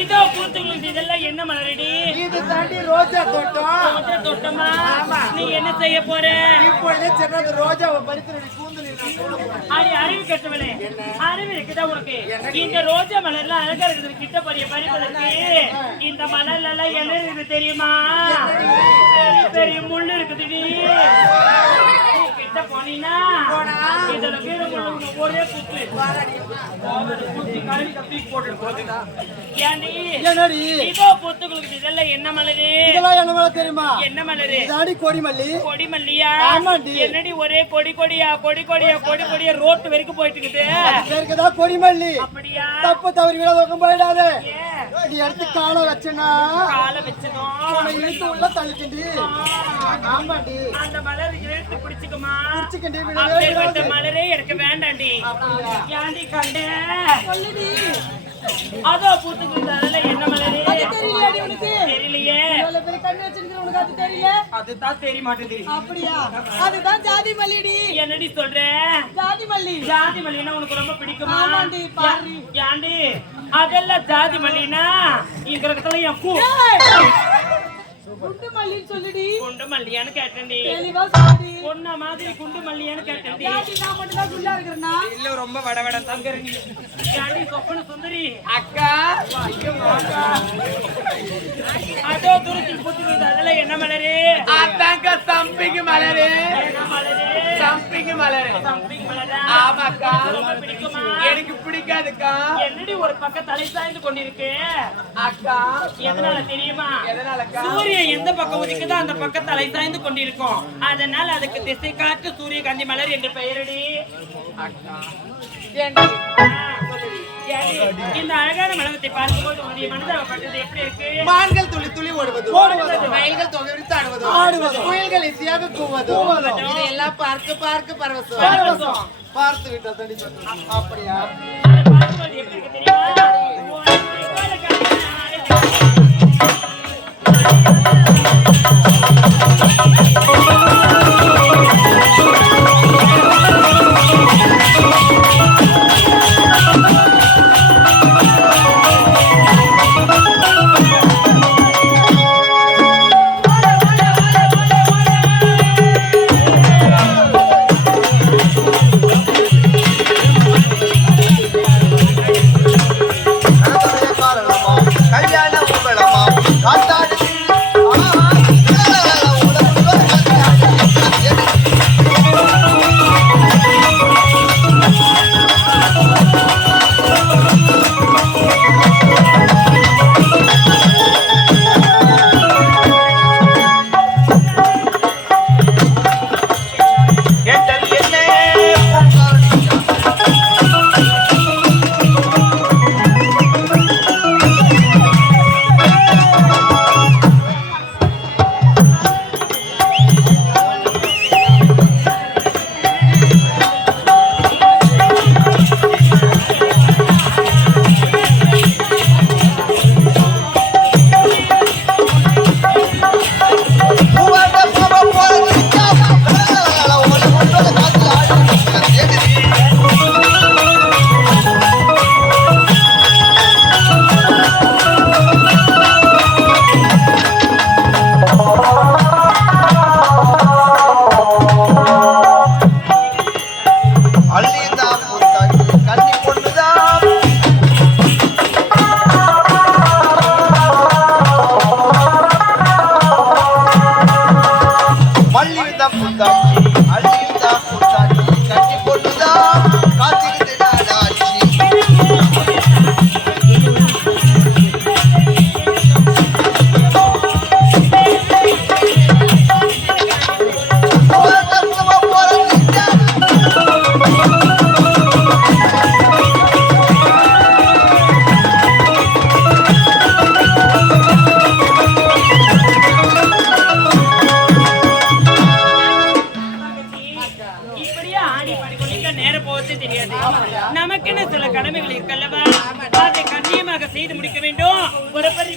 இதோ பூத்துங்களுக்கு இதெல்லாம் என்ன மலரடி? இது தாண்டி ரோஜா தோட்டம். ரோஜா தோட்டமா? நீ என்ன செய்ய போற? இப்பொழுது சின்னது ரோஜாவை பறித்து கூந்தல் அடி அறிவு கட்டவளே, அறிவு இருக்குதா உனக்கு? இந்த ரோஜா மலர்ல அழகா இருக்குது கிட்ட பறிப்பதற்கு இந்த மலர்ல எல்லாம் என்ன இருக்குது தெரியுமா? பெரிய பெரிய முள்ளு இருக்குதுடி. கிட்ட போனீங்கன்னா இதுல கீழே ஒரே குத்து குத்தி கழுவி கப்பி போட்டு போகுதுடா. ஏண்டி இதோ பொத்துகளுக்கு இதெல்லாம் என்ன மலரு? இதெல்லாம் என்ன மலர் தெரியுமா? என்ன மலரு? இதாடி கொடிமல்லி. கொடிமல்லியா? என்னடி ஒரே கொடி கொடியா கொடி கொடியா கொடி கொடியா ரோட்டு வரைக்கும் போயிட்டு இருக்குது. கொடிமல்லி. அப்படியா? தப்பு தவறி விட பக்கம் போயிடாது. நீ எடுத்து காலை வச்சனா காலை வச்சதும் இழுத்து உள்ள தள்ளிக்கிண்டி. ஆமாண்டி. அந்த மலர் இழுத்து பிடிச்சுக்குமா? பிடிச்சுக்கிண்டி. அப்படிப்பட்ட மலரே எனக்கு வேண்டாண்டி. ஏண்டி கண்டே சொல்லுடி. அதோ பூத்துக்குள்ள என்ன மலரு? தெரியலையாடி உனக்கு? தெரியலையே. இவ்வளவு பெரிய கண்ணு வச்சிருக்கிற உனக்கு அது தெரியல? அதுதான் தெரிய மாட்டேங்குது. அப்படியா? அதுதான் ஜாதி மல்லிடி. என்னடி சொல்ற? ஜாதி மல்லி. ஜாதி மல்லினா உனக்கு ரொம்ப பிடிக்குமா? ஆமாண்டி பாரு. ஏண்டி அதெல்லாம் ஜாதி மல்லினா இங்க இருக்கல என் கூ குண்டு மல்லின்னு சொல்லுடி. குண்டு மல்லியான்னு கேட்டேன்டி. தெளிவா சொல்லுடி. பொண்ண மாதிரி குண்டு மல்லியான்னு கேட்டேன்டி. ஜாதி நான் மட்டும் தான் குள்ளா இருக்கறனா? இல்ல ரொம்ப வடவட தங்கறீ. ஏண்டி சொப்பன சுந்தரி அக்கா ஐயோ அக்கா. அதோ துருத்தி புத்துக்குது அதெல்லாம் என்ன மலரு? அதாங்க சம்பிங் மலரு. என்ன மலரு? சம்பிங் மலரு. சம்பிங் மலரா? ஆமாக்கா. ரொம்ப பிடிக்குமா? எனக்கு பிடிக்காதுக்கா. என்னடி ஒரு பக்கம் தலை சாய்ந்து கொண்டிருக்கு? அக்கா எதனால தெரியுமா? எதனாலக்கா? சூரியன் எந்த பக்கம் உதிக்குதோ அந்த பக்கம் தலை சாய்ந்து கொண்டிருக்கும். அதனால அதுக்கு திசை காட்டு சூரியகாந்தி மலர் என்று பெயரடி. அக்கா இந்த அழகான மலத்தை பார்க்கும்போது உங்களுடைய மனதாகப்பட்டது எப்படி இருக்கு? மான்கள் துளி துளி ஓடுவது, மயில்கள் தொகை விரித்து ஆடுவது, குயில்கள் இசையாக கூவது, இதையெல்லாம் பார்க்க பார்க்க பரவசம். பார்த்து விட்டால் தடி சொல்றேன். அப்படியா? அதை பார்க்கும்போது எப்படி இருக்கு தெரியுமா? நமக்கென்ன சில கடமைகள் இருக்கல்லவா, அதை கண்ணியமாக செய்து முடிக்க வேண்டும். ஒரு பரி